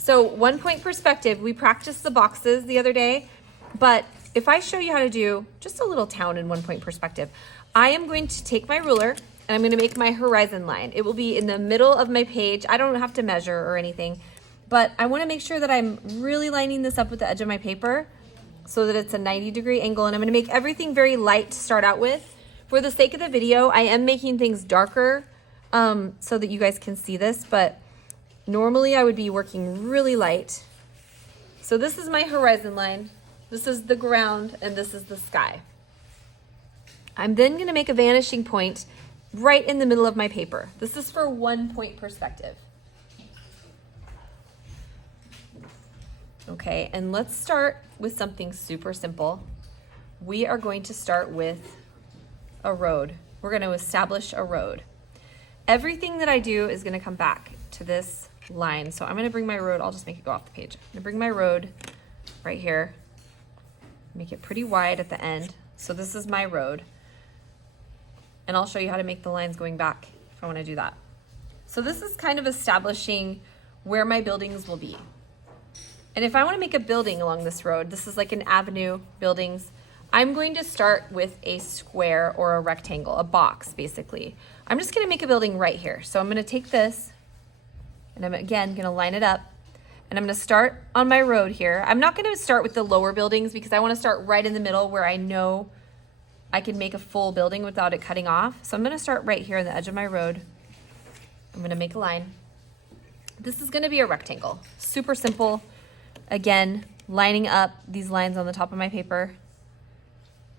So 1-point perspective, we practiced the boxes the other day, but if I show you how to do just a little town in 1-point perspective, I am going to take my ruler and I'm going to make my horizon line. It will be in the middle of my page. I don't have to measure or anything, but I want to make sure that I'm really lining this up with the edge of my paper so that it's a 90-degree angle, and I'm going to make everything very light to start out with. For the sake of the video, I am making things darker so that you guys can see this, but normally I would be working really light. So this is my horizon line, this is the ground, and this is the sky. I'm then going to make a vanishing point right in the middle of my paper. This is for 1-point perspective. Okay, and let's start with something super simple. We are going to start with a road. We're going to establish a road. Everything that I do is going to come back to this line. So I'm going to bring my road, I'll just make it go off the page. I'm going to bring my road right here, make it pretty wide at the end. So this is my road. And I'll show you how to make the lines going back if I want to do that. So this is kind of establishing where my buildings will be. And if I want to make a building along this road, this is like an avenue, buildings, I'm going to start with a square or a rectangle, a box basically. I'm just going to make a building right here. So I'm going to take this and I'm again going to line it up, and I'm going to start on my road here. I'm not going to start with the lower buildings because I want to start right in the middle where I know I can make a full building without it cutting off. So I'm going to start right here on the edge of my road. I'm going to make a line. This is going to be a rectangle. Super simple. Again, lining up these lines on the top of my paper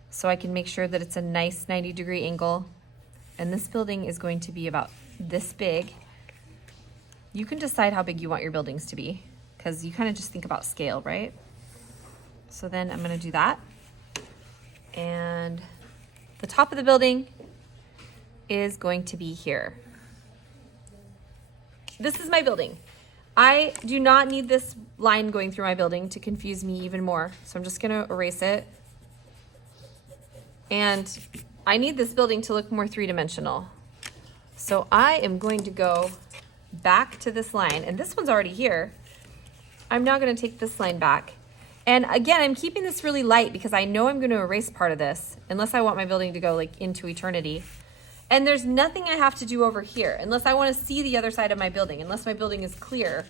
so I can make sure that it's a nice 90-degree angle. And this building is going to be about this big. You can decide how big you want your buildings to be because you kind of just think about scale, right? So then I'm going to do that. And the top of the building is going to be here. This is my building. I do not need this line going through my building to confuse me even more. So I'm just going to erase it. And I need this building to look more three-dimensional. So I am going to go back to this line, and this one's already here. I'm now going to take this line back. And again, I'm keeping this really light because I know I'm going to erase part of this unless I want my building to go like into eternity. And there's nothing I have to do over here unless I want to see the other side of my building, unless my building is clear.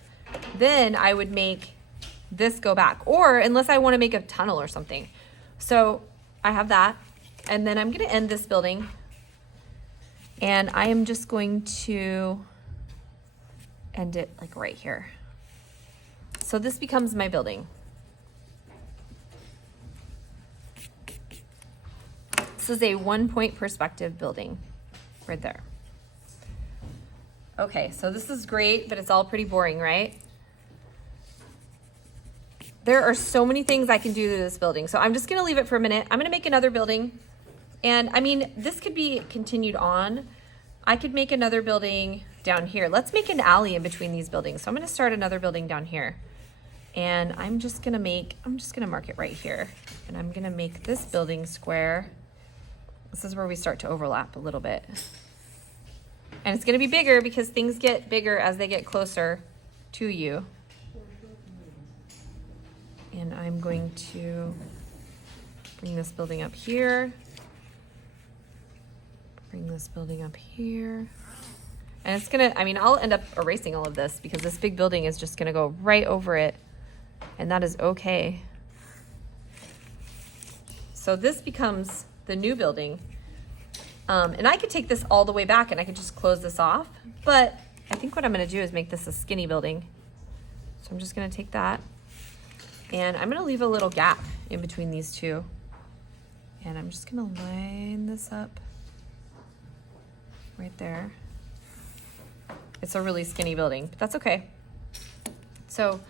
Then I would make this go back, or unless I want to make a tunnel or something. So I have that. And then I'm going to end this building. And I am just going to end it like right here. So this becomes my building. This is a 1-point perspective building right there. Okay, so this is great, but it's all pretty boring, right? There are so many things I can do to this building. So I'm just gonna leave it for a minute. I'm gonna make another building. And I mean, this could be continued on. I could make another building down here. Let's make an alley in between these buildings. So I'm gonna start another building down here. And I'm just gonna mark it right here. And I'm gonna make this building square. This is where we start to overlap a little bit. And it's gonna be bigger because things get bigger as they get closer to you. And I'm going to bring this building up here. Bring this building up here. And it's gonna, I mean, I'll end up erasing all of this because this big building is just gonna go right over it. And that is okay. So this becomes the new building. And I could take this all the way back and I could just close this off. But I think what I'm gonna do is make this a skinny building. So I'm just gonna take that. And I'm gonna leave a little gap in between these two. And I'm just gonna line this up right there. It's a really skinny building, but that's okay. So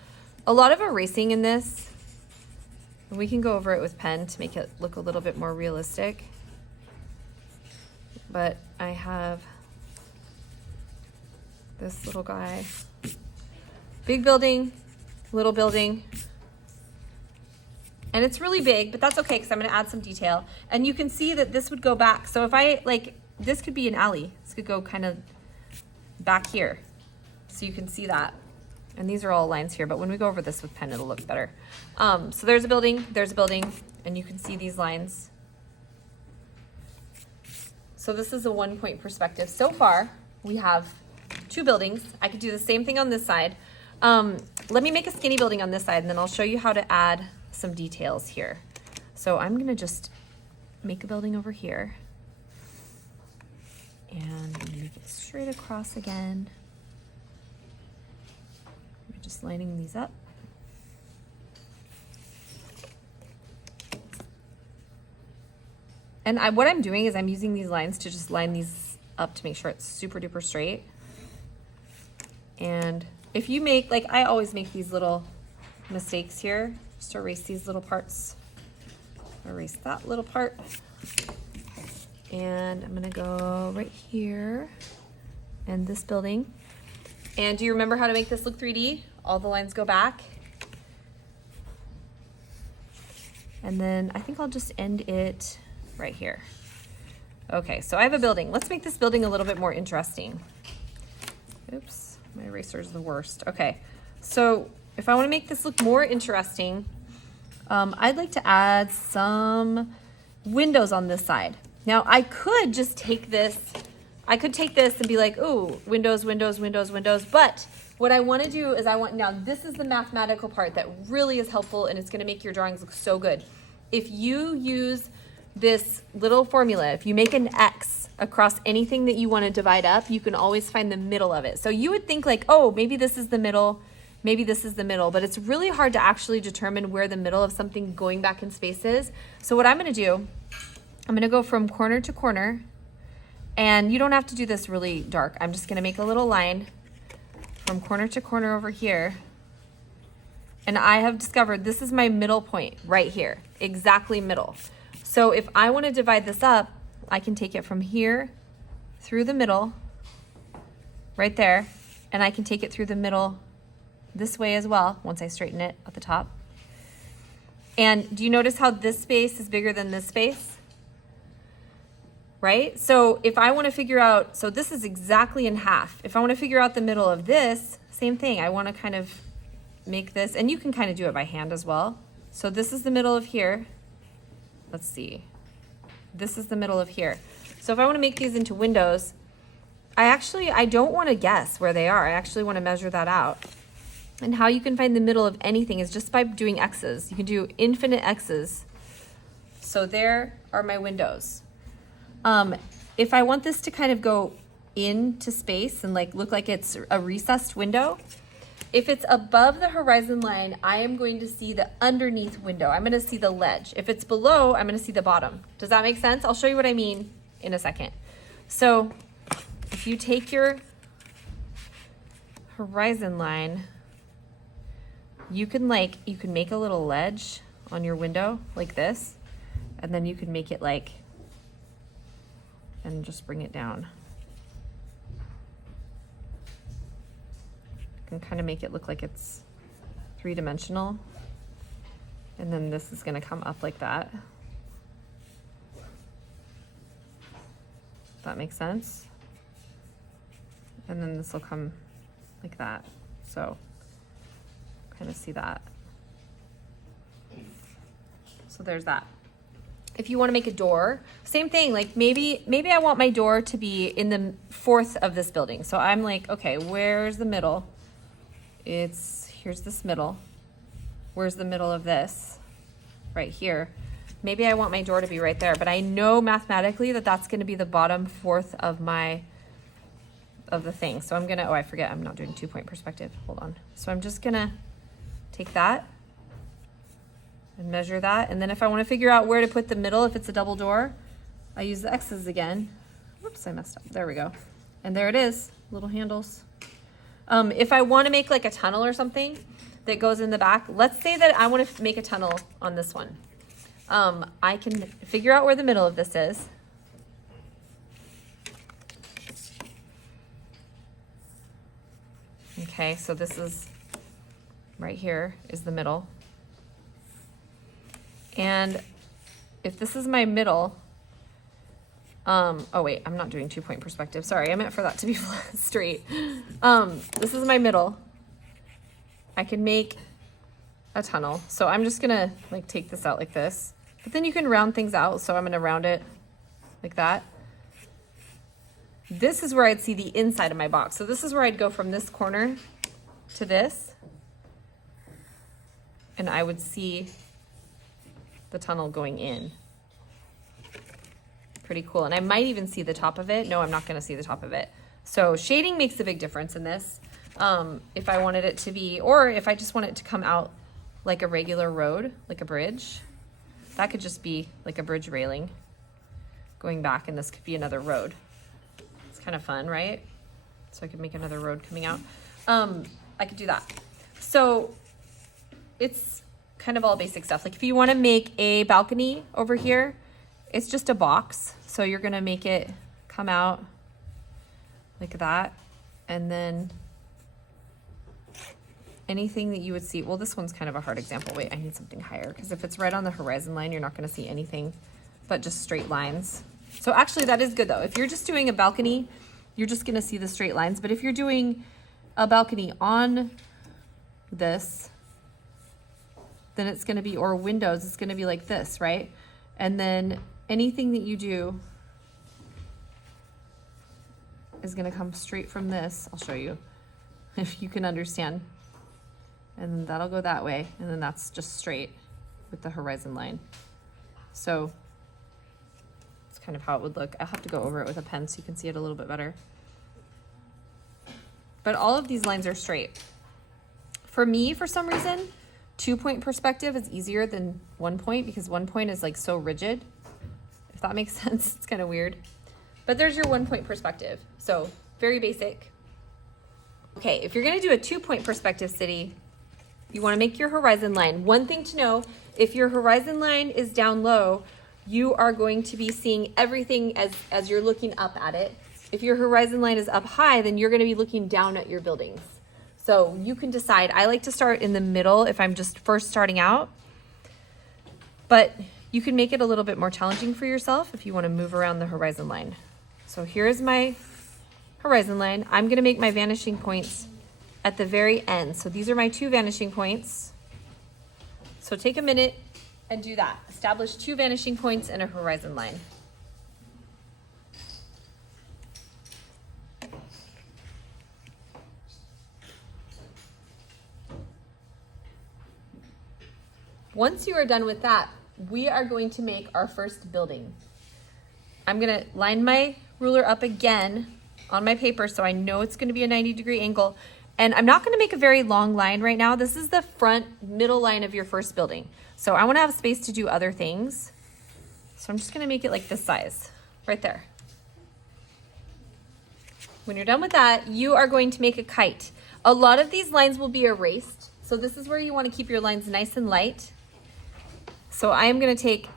a lot of erasing in this, and we can go over it with pen to make it look a little bit more realistic. But I have this little guy. Big building, little building. And it's really big, but that's okay because I'm gonna add some detail. And you can see that this would go back. So if I, like, this could be an alley. This could go kind of back here. So you can see that. And these are all lines here, but when we go over this with pen, it'll look better. So there's a building, and you can see these lines. So this is a 1-point perspective. So far, we have 2 buildings. I could do the same thing on this side. Let me make a skinny building on this side, and then I'll show you how to add some details here. So I'm gonna just make a building over here. And make it straight across again. We're just lining these up. And what I'm doing is I'm using these lines to just line these up to make sure it's super duper straight. And if you make, like I always make these little mistakes here, just erase these little parts. Erase that little part. And I'm gonna go right here and this building. And do you remember how to make this look 3D? All the lines go back. And then I think I'll just end it right here. Okay, so I have a building. Let's make this building a little bit more interesting. Oops, my eraser is the worst. Okay, so if I wanna make this look more interesting, I'd like to add some windows on this side. Now I could just take this, and be like, ooh, windows, windows, windows, windows. But what I want to do is now this is the mathematical part that really is helpful, and it's going to make your drawings look so good. If you use this little formula, if you make an X across anything that you want to divide up, you can always find the middle of it. So you would think like, oh, maybe this is the middle, maybe this is the middle, but it's really hard to actually determine where the middle of something going back in space is. So what I'm going to do, I'm gonna go from corner to corner, and you don't have to do this really dark. I'm just gonna make a little line from corner to corner over here. And I have discovered this is my middle point right here, exactly middle. So if I wanna divide this up, I can take it from here through the middle, right there, and I can take it through the middle this way as well, once I straighten it at the top. And do you notice how this space is bigger than this space? Right? So if I want to figure out, so this is exactly in half. If I want to figure out the middle of this, same thing. I want to kind of make this, and you can kind of do it by hand as well. So this is the middle of here. Let's see. This is the middle of here. So if I want to make these into windows, I don't want to guess where they are. I actually want to measure that out. And how you can find the middle of anything is just by doing X's. You can do infinite X's. So there are my windows. If I want this to kind of go into space and like look like it's a recessed window, if it's above the horizon line, I am going to see the underneath window. I'm going to see the ledge. If it's below, I'm going to see the bottom. Does that make sense? I'll show you what I mean in a second. So if you take your horizon line, you can make a little ledge on your window like this, and then you can make it like, and just bring it down. You can kind of make it look like it's 3-dimensional. And then this is going to come up like that. If that makes sense. And then this will come like that. So kind of see that. So there's that. If you want to make a door, same thing, like maybe I want my door to be in the 4th of this building. So I'm like, okay, where's the middle? Here's this middle. Where's the middle of this? Right here. Maybe I want my door to be right there, but I know mathematically that that's going to be the bottom 4th of the thing. So I'm gonna, oh, I forget, I'm not doing 2-point perspective. Hold on. So I'm just gonna take that and measure that. And then if I want to figure out where to put the middle, if it's a double door, I use the X's again. Whoops, I messed up. There we go. And there it is, little handles. If I want to make like a tunnel or something that goes in the back, let's say that I want to make a tunnel on this one. I can figure out where the middle of this is. Okay, so this is right here is the middle. And if this is my middle, oh wait, I'm not doing 2-point perspective. Sorry, I meant for that to be straight. This is my middle. I can make a tunnel. So I'm just gonna like take this out like this, but then you can round things out. So I'm gonna round it like that. This is where I'd see the inside of my box. So this is where I'd go from this corner to this, and I would see the tunnel going in. Pretty cool. And I might even see the top of it. No, I'm not gonna see the top of it. So shading makes a big difference in this. If I wanted it to be, or if I just want it to come out like a regular road, like a bridge, that could just be like a bridge railing going back, and this could be another road. It's kind of fun, right? So I could make another road coming out. I could do that. So it's kind of all basic stuff. Like if you want to make a balcony over here, it's just a box. So you're going to make it come out like that. And then anything that you would see, well, this one's kind of a hard example. Wait, I need something higher, because if it's right on the horizon line, you're not going to see anything but just straight lines. So actually that is good though. If you're just doing a balcony, you're just going to see the straight lines. But if you're doing a balcony on this, then it's going to be, or windows, it's going to be like this, right? And then anything that you do is going to come straight from this. I'll show you if you can understand. And then that'll go that way. And then that's just straight with the horizon line. So it's kind of how it would look. I'll have to go over it with a pen so you can see it a little bit better. But all of these lines are straight. For me, for some reason, 2-point perspective is easier than 1 point, because 1 point is like so rigid. If that makes sense, it's kind of weird. But there's your 1 point perspective. So very basic. Okay, if you're gonna do a 2-point perspective city, you wanna make your horizon line. One thing to know, if your horizon line is down low, you are going to be seeing everything as you're looking up at it. If your horizon line is up high, then you're gonna be looking down at your buildings. So you can decide. I like to start in the middle if I'm just first starting out, but you can make it a little bit more challenging for yourself if you want to move around the horizon line. So here's my horizon line. I'm going to make my vanishing points at the very end. So these are my 2 vanishing points. So take a minute and do that. Establish 2 vanishing points and a horizon line. Once you are done with that, we are going to make our first building. I'm gonna line my ruler up again on my paper so I know it's gonna be a 90-degree angle. And I'm not gonna make a very long line right now. This is the front middle line of your first building. So I wanna have space to do other things. So I'm just gonna make it like this size, right there. When you're done with that, you are going to make a kite. A lot of these lines will be erased. So this is where you wanna keep your lines nice and light. So I am gonna take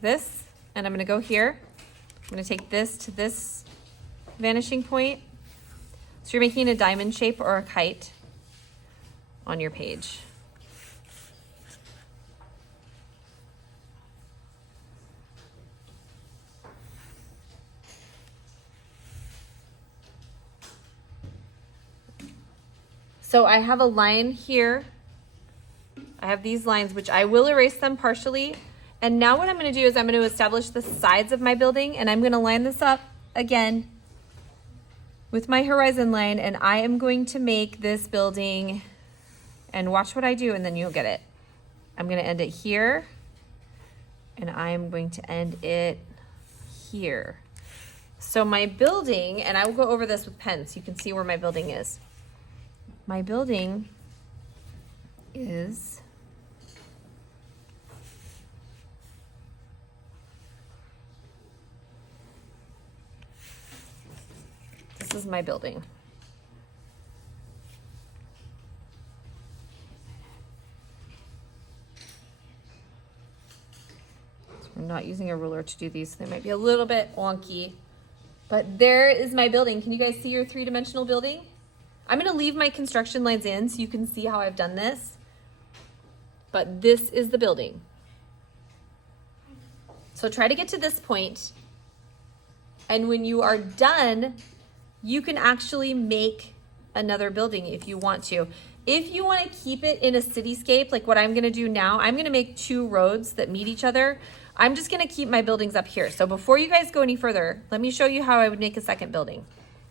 this and I'm gonna go here. I'm gonna take this to this vanishing point. So you're making a diamond shape or a kite on your page. So I have a line here. I have these lines, which I will erase them partially. And now what I'm gonna do is I'm gonna establish the sides of my building, and I'm gonna line this up again with my horizon line, and I am going to make this building, and watch what I do and then you'll get it. I'm gonna end it here, and I am going to end it here. So my building, and I will go over this with pens so you can see where my building is. My building is this is my building. So I'm not using a ruler to do these, so they might be a little bit wonky. But there is my building. Can you guys see your 3-dimensional building? I'm gonna leave my construction lines in so you can see how I've done this. But this is the building. So try to get to this point, and when you are done, you can actually make another building if you want to. If you want to keep it in a cityscape, like what I'm going to do now, I'm going to make 2 roads that meet each other. I'm just going to keep my buildings up here. So before you guys go any further, let me show you how I would make a second building.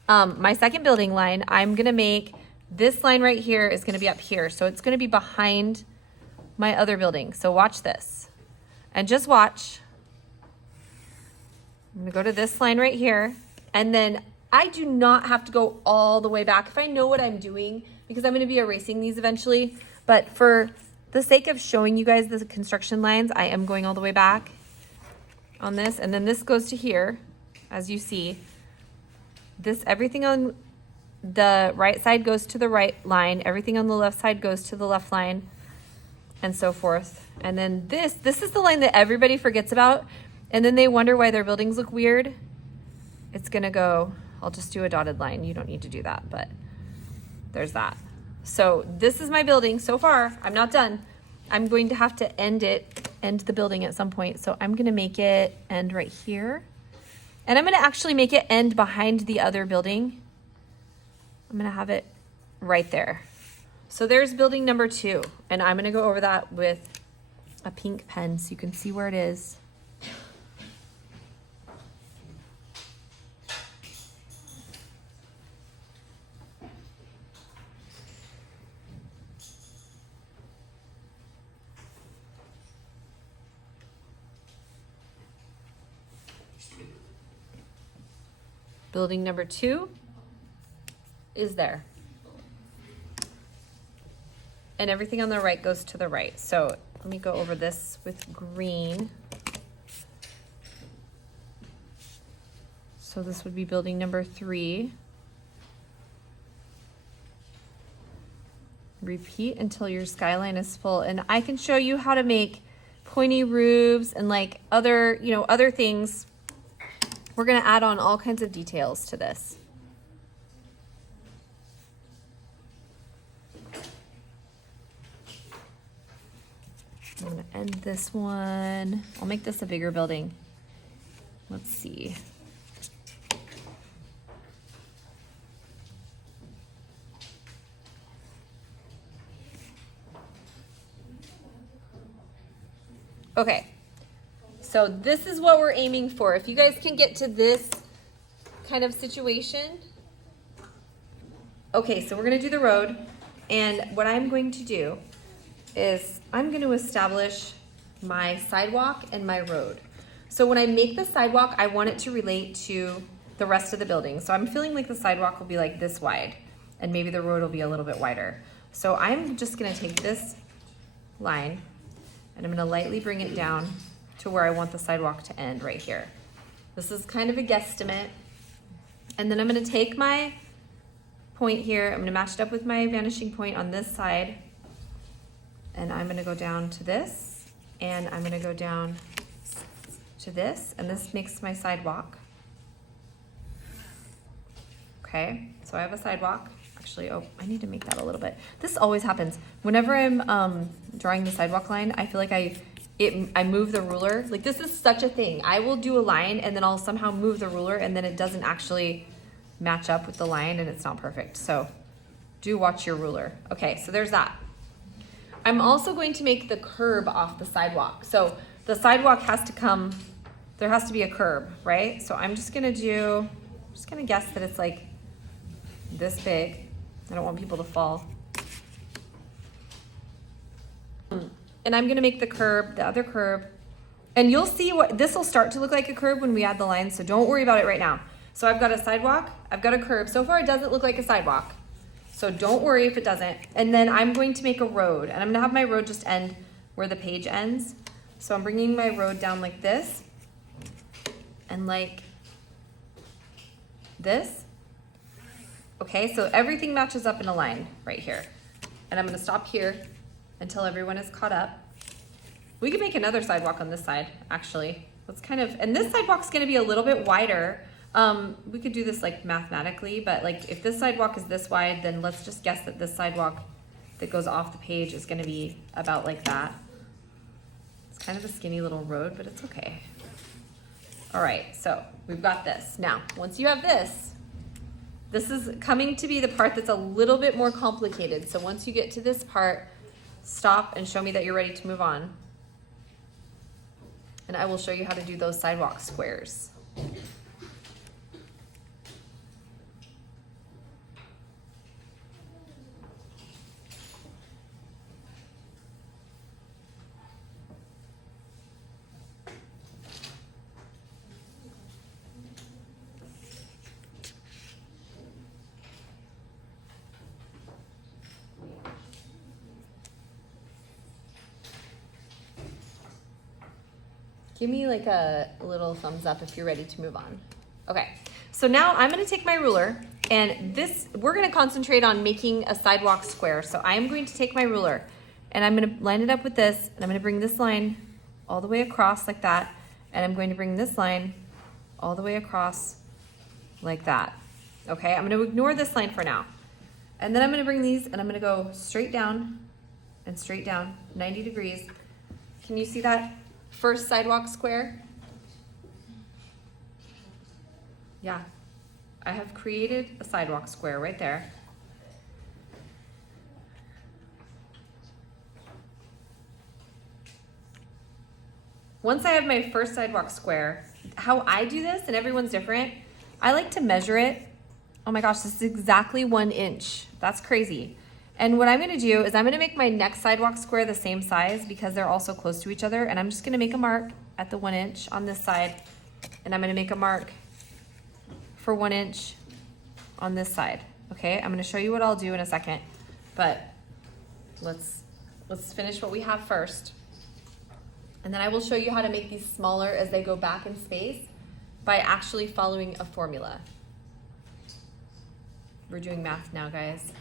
My second building line, I'm going to make this line right here is going to be up here. So it's going to be behind my other building. So watch this and just watch. I'm going to go to this line right here, and then I do not have to go all the way back if I know what I'm doing, because I'm going to be erasing these eventually. But for the sake of showing you guys the construction lines, I am going all the way back on this. And then this goes to here, as you see. This, everything on the right side goes to the right line. Everything on the left side goes to the left line, and so forth. And then this is the line that everybody forgets about. And then they wonder why their buildings look weird. It's going to go... I'll just do a dotted line. You don't need to do that, but there's that. So this is my building so far. I'm not done. I'm going to have to end the building at some point. So I'm going to make it end right here. And I'm going to actually make it end behind the other building. I'm going to have it right there. So there's building number 2. And I'm going to go over that with a pink pen so you can see where it is. Building number 2 is there. And everything on the right goes to the right. So let me go over this with green. So this would be building number 3. Repeat until your skyline is full. And I can show you how to make pointy roofs and like other, other things. We're going to add on all kinds of details to this. I'm going to end this one. I'll make this a bigger building. Let's see. Okay. So this is what we're aiming for. If you guys can get to this kind of situation. Okay, so we're going to do the road. And what I'm going to do is I'm going to establish my sidewalk and my road. So when I make the sidewalk, I want it to relate to the rest of the building. So I'm feeling like the sidewalk will be like this wide, and maybe the road will be a little bit wider. So I'm just going to take this line, and I'm going to lightly bring it down to where I want the sidewalk to end right here. This is kind of a guesstimate. And then I'm going to take my point here, I'm going to match it up with my vanishing point on this side, and I'm going to go down to this, and I'm going to go down to this, and this makes my sidewalk. Okay, so I have a sidewalk. Actually, oh, I need to make that a little bit. This always happens. Whenever I'm drawing the sidewalk line, I feel like I move the ruler. Like, this is such a thing. I will do a line and then I'll somehow move the ruler and then it doesn't actually match up with the line and it's not perfect. So do watch your ruler. Okay, so there's that. I'm also going to make the curb off the sidewalk. So the sidewalk has to come, there has to be a curb, right? So I'm just gonna guess that it's like this big. I don't want people to fall. And I'm gonna make the curb, the other curb, and you'll see what this will start to look like a curb when we add the lines, so don't worry about it right now. So I've got a sidewalk, I've got a curb. So far it doesn't look like a sidewalk, so don't worry if it doesn't. And then I'm going to make a road, and I'm gonna have my road just end where the page ends. So I'm bringing my road down like this, and like this. Okay, so everything matches up in a line right here. And I'm gonna stop here until everyone is caught up. We can make another sidewalk on this side, actually. Let's kind of, and this sidewalk's gonna be a little bit wider. We could do this like mathematically, but like if this sidewalk is this wide, then let's just guess that this sidewalk that goes off the page is gonna be about like that. It's kind of a skinny little road, but it's okay. All right, so we've got this. Now, once you have this, This is coming to be the part that's a little bit more complicated. So once you get to this part, stop and show me that you're ready to move on. And I will show you how to do those sidewalk squares. Give me like a little thumbs up if you're ready to move on. Okay, so now I'm gonna take my ruler and we're gonna concentrate on making a sidewalk square. So I am going to take my ruler and I'm gonna line it up with this, and I'm gonna bring this line all the way across like that, and I'm going to bring this line all the way across like that. Okay, I'm gonna ignore this line for now. And then I'm gonna bring these and I'm gonna go straight down and straight down, 90 degrees. Can you see that first sidewalk square? Yeah, I have created a sidewalk square right there. Once I have my first sidewalk square, how I do this, and everyone's different, I like to measure it. Oh my gosh, this is exactly 1 inch. That's crazy. And what I'm gonna do is I'm gonna make my next sidewalk square the same size because they're all so close to each other, and I'm just gonna make a mark at the 1 inch on this side, and I'm gonna make a mark for 1 inch on this side. Okay, I'm gonna show you what I'll do in a second, but let's finish what we have first. And then I will show you how to make these smaller as they go back in space by actually following a formula. We're doing math now, guys.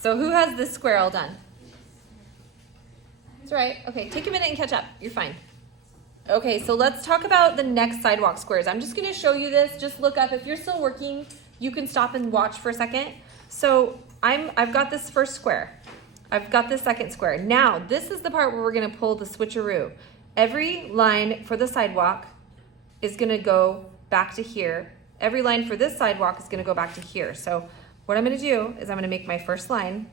So who has this square all done? That's right. Okay, take a minute and catch up. You're fine. Okay, so let's talk about the next sidewalk squares. I'm just gonna show you this. Just look up. If you're still working, you can stop and watch for a second. So I've got this first square. I've got this second square. Now, this is the part where we're gonna pull the switcheroo. Every line for the sidewalk is gonna go back to here. Every line for this sidewalk is gonna go back to here. So what I'm gonna do is I'm gonna make my first line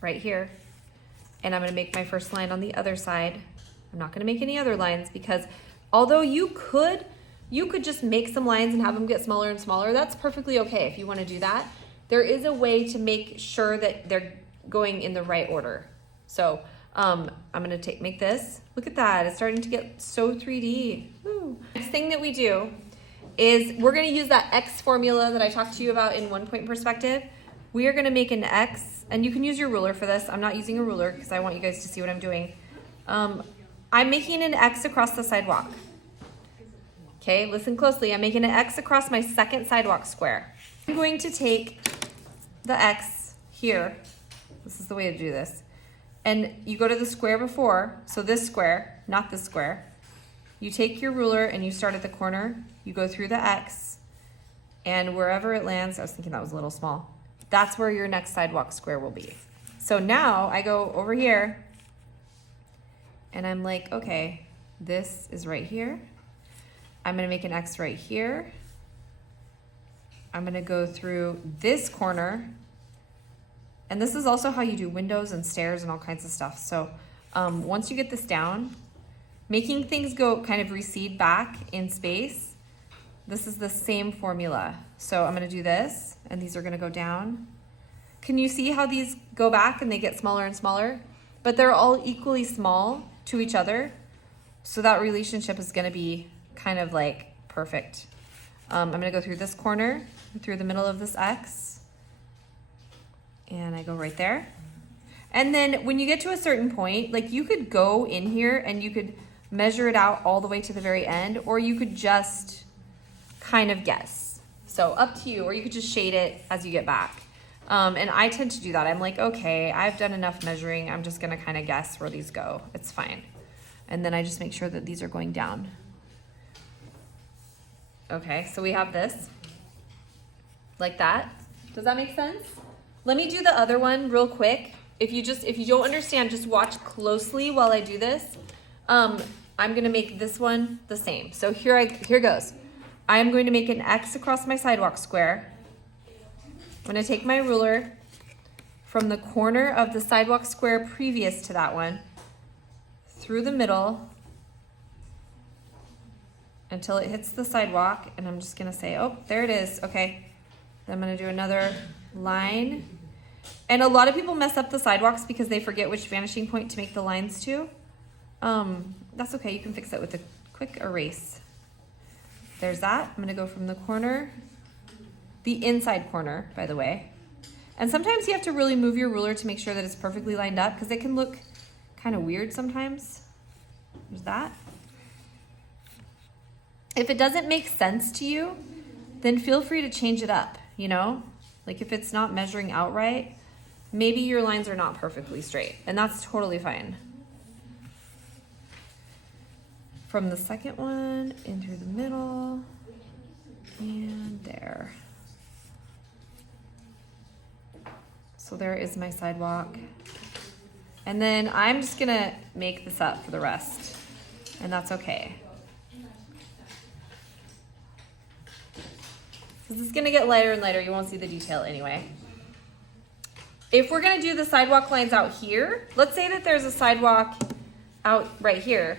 right here, and I'm gonna make my first line on the other side. I'm not gonna make any other lines because although you could just make some lines and have them get smaller and smaller, that's perfectly okay if you wanna do that. There is a way to make sure that they're going in the right order. So I'm gonna make this. Look at that, it's starting to get so 3D. Woo. Next thing that we do is we're gonna use that X formula that I talked to you about in 1 point perspective. We are gonna make an X, and you can use your ruler for this. I'm not using a ruler because I want you guys to see what I'm doing. I'm making an X across the sidewalk. Okay, listen closely. I'm making an X across my second sidewalk square. I'm going to take the X here. This is the way to do this. And you go to the square before, so this square, not this square. You take your ruler and you start at the corner. You go through the X, and wherever it lands, I was thinking that was a little small. That's where your next sidewalk square will be. So now I go over here, and I'm like, okay, this is right here. I'm gonna make an X right here. I'm gonna go through this corner. And this is also how you do windows and stairs and all kinds of stuff. So once you get this down, making things go kind of recede back in space, this is the same formula. So I'm gonna do this, and these are gonna go down. Can you see how these go back and they get smaller and smaller? But they're all equally small to each other. So that relationship is gonna be kind of like perfect. I'm gonna go through this corner, through the middle of this X, and I go right there. And then when you get to a certain point, like you could go in here and you could measure it out all the way to the very end, or you could just kind of guess. So up to you, or you could just shade it as you get back. And I tend to do that. I'm like, okay, I've done enough measuring. I'm just gonna kind of guess where these go. It's fine. And then I just make sure that these are going down. Okay, so we have this like that. Does that make sense? Let me do the other one real quick. If you don't understand, just watch closely while I do this. I'm gonna make this one the same. So here goes. I'm going to make an X across my sidewalk square. I'm going to take my ruler from the corner of the sidewalk square previous to that one through the middle until it hits the sidewalk, and I'm just going to say, oh, there it is. Okay. Then I'm going to do another line. And a lot of people mess up the sidewalks because they forget which vanishing point to make the lines to. That's okay. You can fix it with a quick erase. There's that. I'm going to go from the corner, the inside corner, by the way. And sometimes you have to really move your ruler to make sure that it's perfectly lined up because it can look kind of weird sometimes. There's that. If it doesn't make sense to you, then feel free to change it up, you know? Like if it's not measuring out right, maybe your lines are not perfectly straight, and that's totally fine. From the second one, in through the middle, and there. So there is my sidewalk. And then I'm just gonna make this up for the rest, and that's okay. Because it's gonna get lighter and lighter, you won't see the detail anyway. If we're gonna do the sidewalk lines out here, let's say that there's a sidewalk out right here.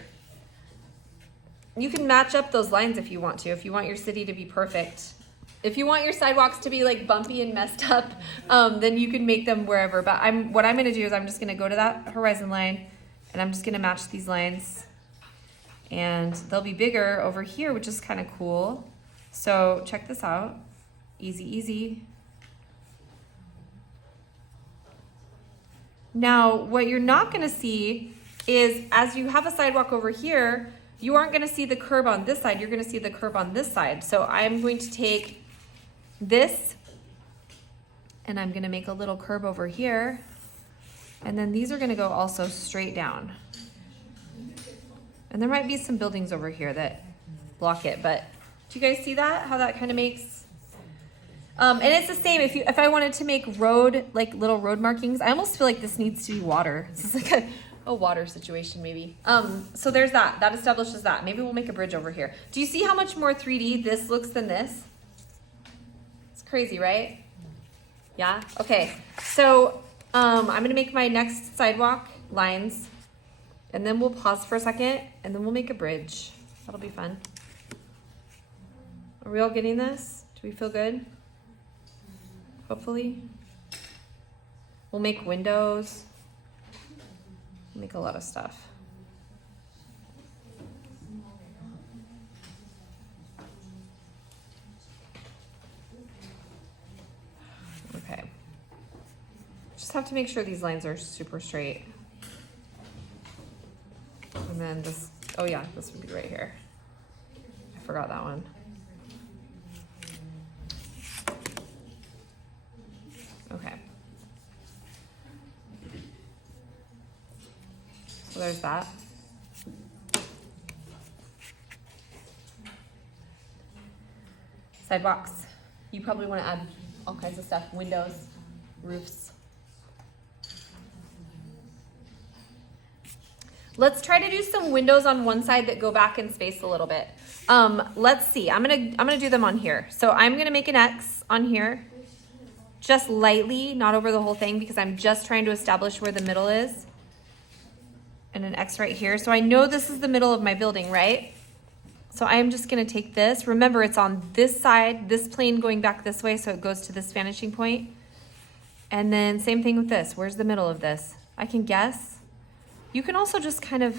You can match up those lines if you want to, if you want your city to be perfect. If you want your sidewalks to be like bumpy and messed up, then you can make them wherever. But what I'm gonna do is I'm just gonna go to that horizon line and I'm just gonna match these lines. And they'll be bigger over here, which is kind of cool. So check this out, easy, easy. Now, what you're not gonna see is as you have a sidewalk over here, you aren't gonna see the curb on this side, you're gonna see the curb on this side. So I'm going to take this and I'm gonna make a little curb over here. And then these are gonna go also straight down. And there might be some buildings over here that block it, but do you guys see that? How that kind of makes, and it's the same if I wanted to make road, like little road markings. I almost feel like this needs to be water. This is like a water situation maybe. So there's that establishes that. Maybe we'll make a bridge over here. Do you see how much more 3D this looks than this? It's crazy, right? Yeah, okay. So I'm gonna make my next sidewalk lines and then we'll pause for a second and then we'll make a bridge. That'll be fun. Are we all getting this? Do we feel good? Hopefully. We'll make windows. We'll make a lot of stuff. Okay. Just have to make sure these lines are super straight. And then this, oh yeah, this would be right here. I forgot that one. Okay. So there's that. Sidewalks. You probably want to add all kinds of stuff. Windows, roofs. Let's try to do some windows on one side that go back in space a little bit. Let's see. I'm gonna do them on here. So I'm gonna make an X on here. Just lightly, not over the whole thing, because I'm just trying to establish where the middle is. And an X right here. So I know this is the middle of my building, right? So I am just gonna take this. Remember, it's on this side, this plane going back this way, so it goes to this vanishing point. And then same thing with this. Where's the middle of this? I can guess. You can also just kind of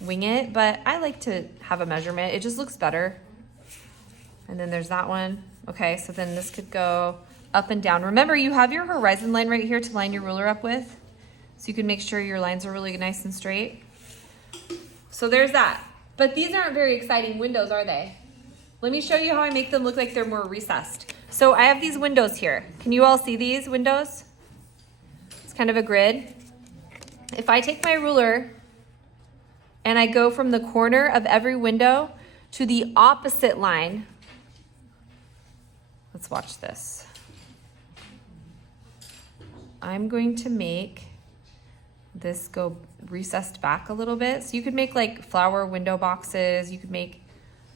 wing it, but I like to have a measurement. It just looks better. And then there's that one. Okay, so then this could go up and down. Remember, you have your horizon line right here to line your ruler up with, so you can make sure your lines are really nice and straight. So there's that. But these aren't very exciting windows, are they? Let me show you how I make them look like they're more recessed. So I have these windows here. Can you all see these windows? It's kind of a grid. If I take my ruler and I go from the corner of every window to the opposite line, let's watch this. I'm going to make this go recessed back a little bit. So you could make like flower window boxes. You could make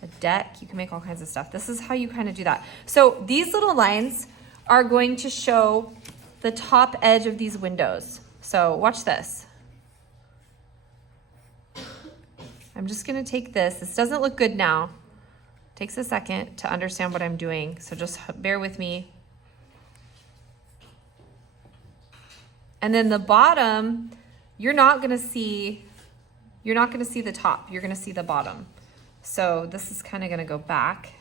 a deck. You can make all kinds of stuff. This is how you kind of do that. So these little lines are going to show the top edge of these windows. So watch this. I'm just gonna take this. This doesn't look good now. Takes a second to understand what I'm doing, so just bear with me. And then the bottom, you're not gonna see the top, you're gonna see the bottom. So this is kind of gonna go back.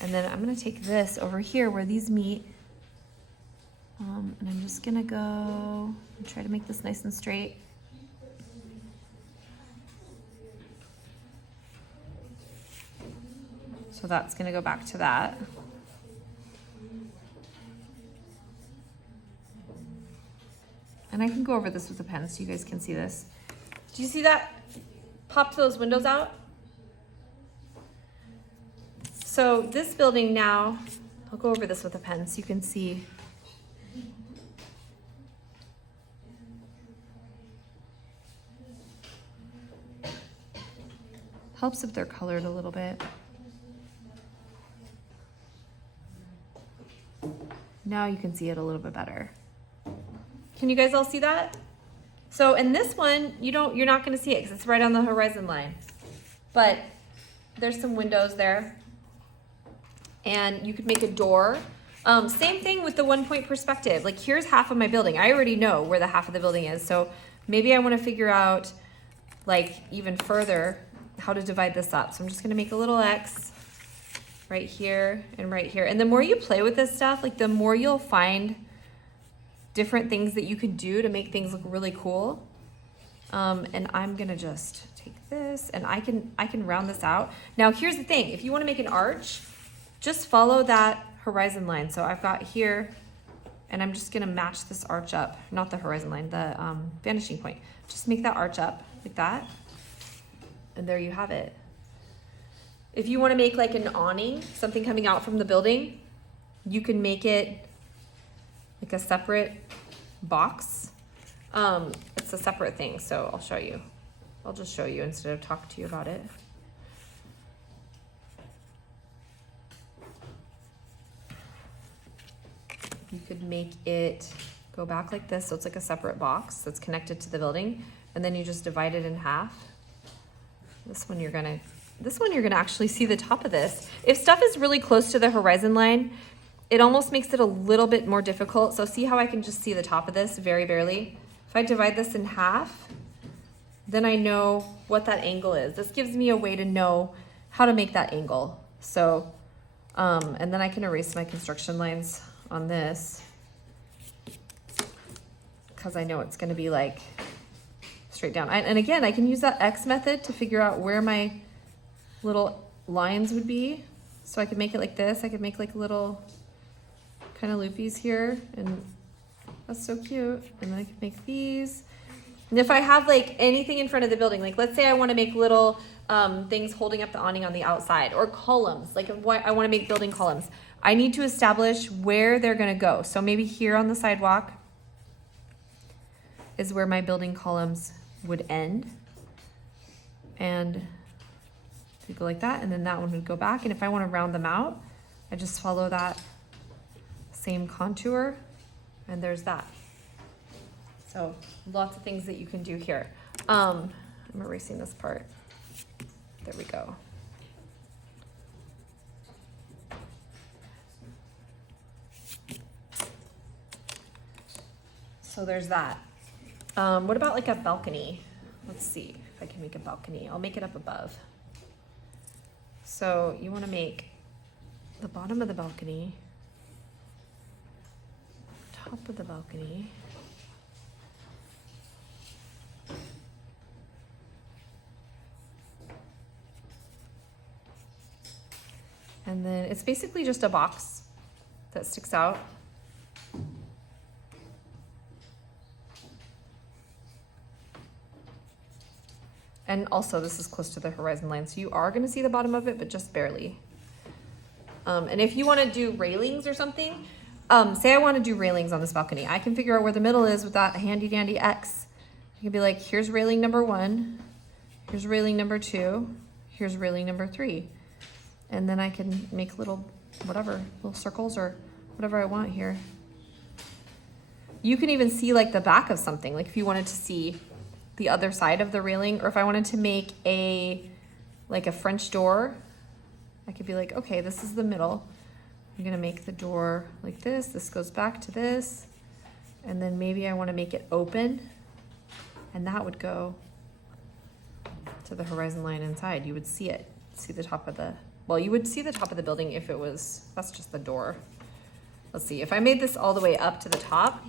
And then I'm gonna take this over here where these meet. And I'm just gonna go and try to make this nice and straight. So that's gonna go back to that. And I can go over this with a pen so you guys can see this. Do you see that? Popped those windows out. So this building now, I'll go over this with a pen so you can see. Helps if they're colored a little bit. Now you can see it a little bit better. Can you guys all see that? So in this one, you're not gonna see it because it's right on the horizon line. But there's some windows there. And you could make a door. Same thing with the 1-point perspective. Like here's half of my building. I already know where the half of the building is. So maybe I wanna figure out like even further how to divide this up. So I'm just gonna make a little X right here and right here. And the more you play with this stuff, like the more you'll find different things that you can do to make things look really cool. And I'm gonna just take this and I can round this out. Now here's the thing, if you wanna make an arch, just follow that horizon line. So I've got here, and I'm just gonna match this arch up, not the horizon line, the vanishing point. Just make that arch up like that. And there you have it. If you wanna make like an awning, something coming out from the building, you can make it like a separate box. It's a separate thing, so I'll show you. I'll just show you instead of talk to you about it. You could make it go back like this, so it's like a separate box that's connected to the building, and then you just divide it in half. This one you're gonna actually see the top of this. If stuff is really close to the horizon line, it almost makes it a little bit more difficult. So see how I can just see the top of this very barely? If I divide this in half, then I know what that angle is. This gives me a way to know how to make that angle. So, and then I can erase my construction lines on this because I know it's gonna be like straight down. And again, I can use that X method to figure out where my little lines would be. So I could make it like this. I could make like little kind of loopies here, and that's so cute. And then I could make these. And if I have like anything in front of the building, like let's say I want to make little things holding up the awning on the outside, or columns, like I want to make building columns, I need to establish where they're going to go. So maybe here on the sidewalk is where my building columns would end. And you go like that, and then that one would go back. And if I want to round them out, I just follow that same contour, and there's that. So lots of things that you can do here. I'm erasing this part. There we go. So there's that. What about like a balcony? Let's see if I can make a balcony. I'll make it up above. So you want to make the bottom of the balcony, top of the balcony, and then it's basically just a box that sticks out. And also this is close to the horizon line, so you are gonna see the bottom of it, but just barely. And if you wanna do railings or something, say I wanna do railings on this balcony, I can figure out where the middle is with that handy dandy X. You can be like, here's railing number 1, Here's railing number 2. Here's railing number 3. And then I can make little, whatever, little circles or whatever I want here. You can even see like the back of something, like if you wanted to see the other side of the railing, or if I wanted to make like a French door, I could be like, okay, this is the middle. I'm gonna make the door like this. This goes back to this. And then maybe I wanna make it open, and that would go to the horizon line inside. You would see it, see the top of the, well, you would see the top of the building if it was, that's just the door. Let's see, if I made this all the way up to the top,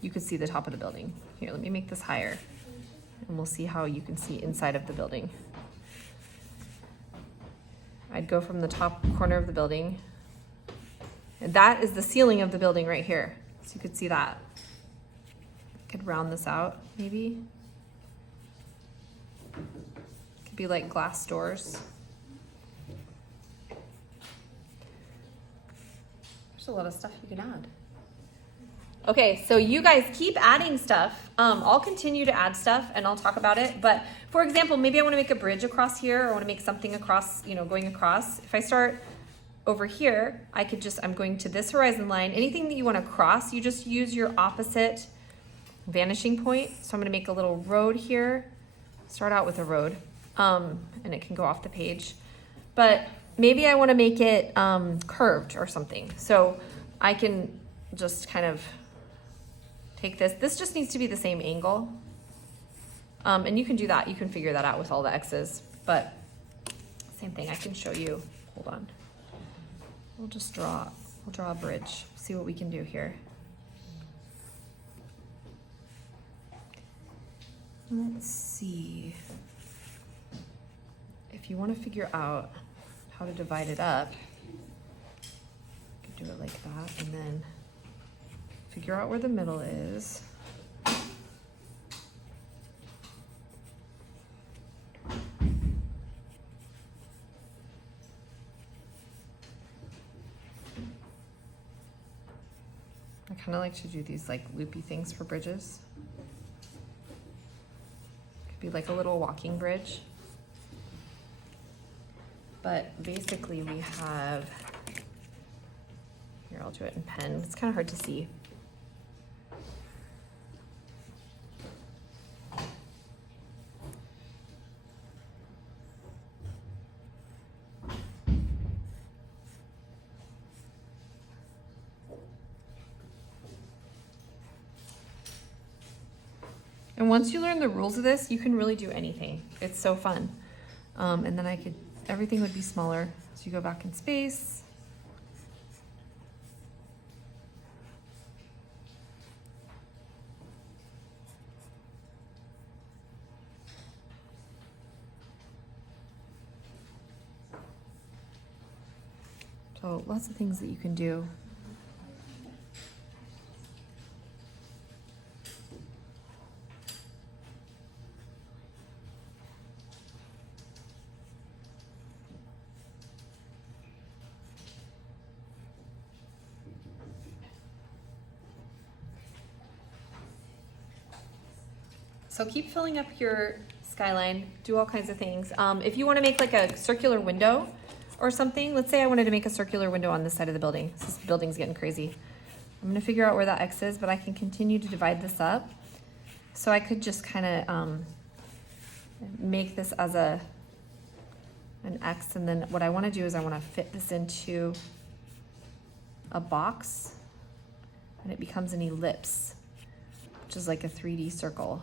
you could see the top of the building. Here, let me make this higher, and we'll see how you can see inside of the building. I'd go from the top corner of the building, and that is the ceiling of the building right here. So you could see that. Could round this out, maybe. Could be like glass doors. There's a lot of stuff you can add. Okay, so you guys keep adding stuff. I'll continue to add stuff and I'll talk about it. But for example, maybe I want to make a bridge across here, or I want to make something across, you know, going across. If I start over here, I could just, I'm going to this horizon line. Anything that you want to cross, you just use your opposite vanishing point. So I'm going to make a little road here. Start out with a road, and it can go off the page. But maybe I want to make it curved or something. So I can just kind of take this. This just needs to be the same angle. And you can do that. You can figure that out with all the X's. But same thing, I can show you. Hold on. We'll draw a bridge. See what we can do here. Let's see. If you want to figure out how to divide it up, you could do it like that, and then figure out where the middle is. I kind of like to do these like loopy things for bridges. Could be like a little walking bridge. But basically we have, here I'll do it in pen. It's kind of hard to see. And once you learn the rules of this, you can really do anything. It's so fun. And then everything would be smaller. So you go back in space. So lots of things that you can do. So keep filling up your skyline, do all kinds of things. If you want to make like a circular window or something, let's say I wanted to make a circular window on this side of the building. This building's getting crazy. I'm going to figure out where that X is, but I can continue to divide this up. So I could just kind of make this as an X, and then what I want to do is I want to fit this into a box, and it becomes an ellipse, which is like a 3D circle.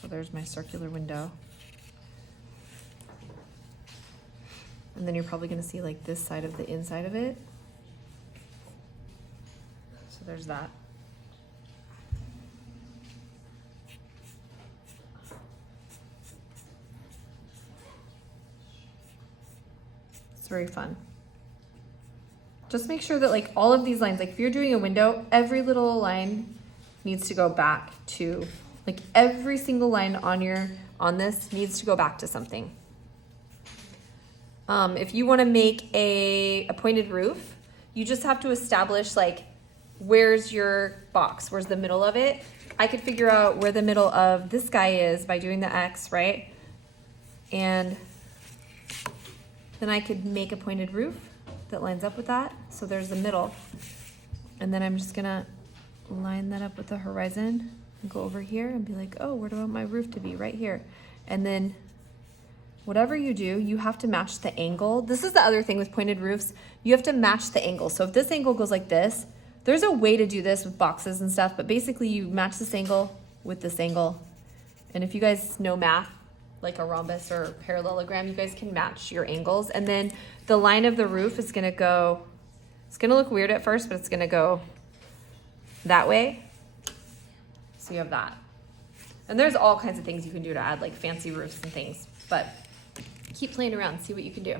So there's my circular window. And then you're probably going to see like this side of the inside of it. So there's that. It's very fun. Just make sure that like all of these lines, like if you're doing a window, every little line needs to go back to, like every single line on this needs to go back to something. If you want to make a pointed roof, you just have to establish like, where's your box? Where's the middle of it? I could figure out where the middle of this guy is by doing the X, right? And then I could make a pointed roof that lines up with that. So there's the middle. And then I'm just gonna line that up with the horizon and go over here and be like, oh, where do I want my roof to be? Right here. And then whatever you do, you have to match the angle. This is the other thing with pointed roofs. You have to match the angle. So if this angle goes like this, there's a way to do this with boxes and stuff, but basically you match this angle with this angle. And if you guys know math, like a rhombus or parallelogram, you guys can match your angles. And then the line of the roof is gonna go, it's gonna look weird at first, but it's gonna go that way. So you have that. And there's all kinds of things you can do to add like fancy roofs and things, but keep playing around, see what you can do.